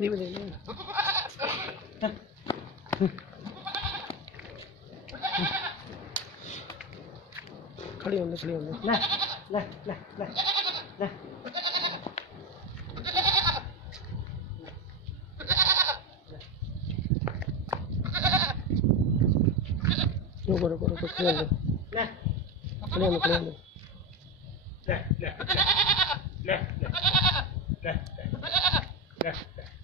नहीं बनेगा। खड़ी होने ले ले ले ले ले। रुको रुको रुको खड़े हो ले खड़े हो ले ले ले ले ले ले ले ले।